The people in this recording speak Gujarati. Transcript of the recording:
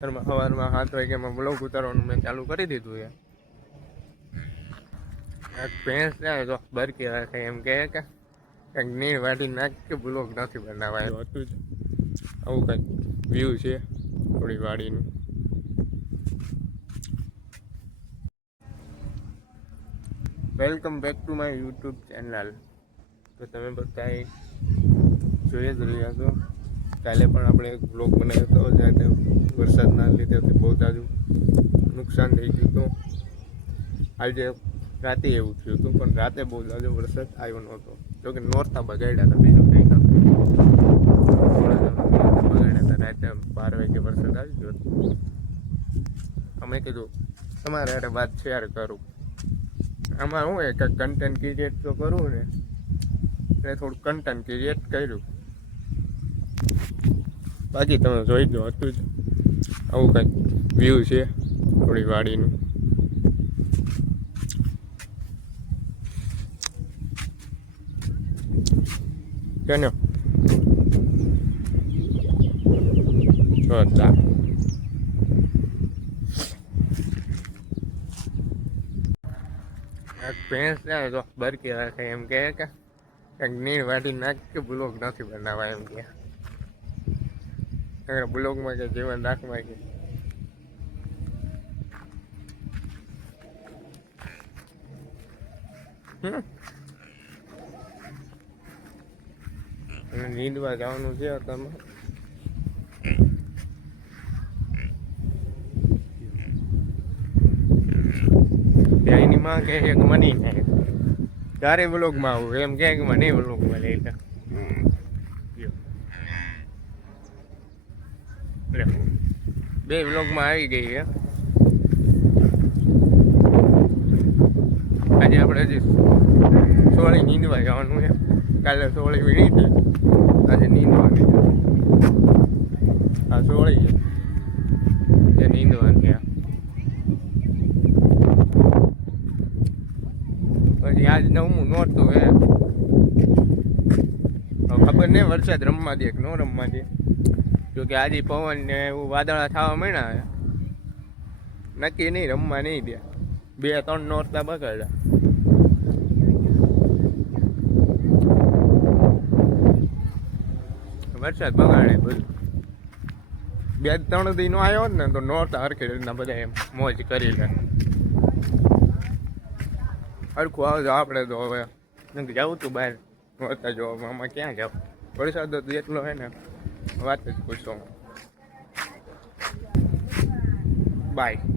સવારમાં 7 વાગ્યામાં બ્લોગ ઉતારવાનું મેં ચાલુ કરી દીધું છે. એક ભેંસ છે તો બરકી રાખે એમ કહે કે કંઈક નીણ વાટી નાખ કે બ્લોગ નથી બનાવાય હતું જ. આવું કંઈક વ્યૂ છે થોડી વાડીનું. Welcome back to my YouTube channel. તો તમે બધા જોઈ જ રહ્યા છો. કાલે પણ આપણે એક બ્લોગ બનાવ્યો હતો, જ્યાં વરસાદના લીધે બહુ તાજું નુકસાન થઈ ગયું હતું. આજે રાતે એવું થયું હતું, પણ રાતે બહુ તાજો વરસાદ આવ્યો નહોતો. જોકે નોરતા બગાડ્યા હતા, બીજું કંઈ નહોતું. બગાડ્યા હતા. રાતે 12 વાગે વરસાદ આવી ગયો હતો. અમે કીધું તમારે હારે વાત શેર કરું. આમાં શું હોય કે કન્ટેન્ટ ક્રિએટ તો કરવું ને, એટલે થોડું કન્ટેન્ટ ક્રિએટ કર્યું. બાકી તમે જોઈ દો, હતું જ. આવું કંઈક વ્યૂ છે થોડી વાડીનું. કેનો જોતા એક ભેંસ છે તો બરકી રાખે એમ કહે કે કંઈક નીણ વાટી નાખ કે બ્લોગ નથી બનાવવા એમ કે. બ્લોગમાં કે જીવન રાખવા કે નીંદવા જવાનું છે તમે. એની માં કે એક મની નાખ તારે બ્લોગમાં આવું એમ કે મને બ્લોગમાં લઈ લે. બે બ્લોગમાં આવી ગઈ છે. આજે આપણે હજી સોળી નીંદવા જવાનું છે. કાલે સોળી વીણી છે, આજે નીંદવાની. આ સોળી છે એ નીંદવાની છે. પછી આજ નવમું નોરતું હે. ખબર નહીં વરસાદ રમવા દે કે ન રમવા દે. જોકે આજે પવન ને એવું વાદળા થવા માંડ્યા. નક્કી નહીં, રમવા નહીં દે. 2-3 નોરતા બગાડ્યા. વરસાદ બગાડે બધું. 2-3 દી નો આવ્યો હોત ને તો નોરતા હરખી રીતના બધા એમ મોજ કરી લે. હરખું આવજો. આપણે તો હવે જવું તું બહાર નોરતા જોવામાં. આમાં ક્યાં જાવ? વરસાદ તો જેટલો હે ને વાત જ પૂછો. બાય.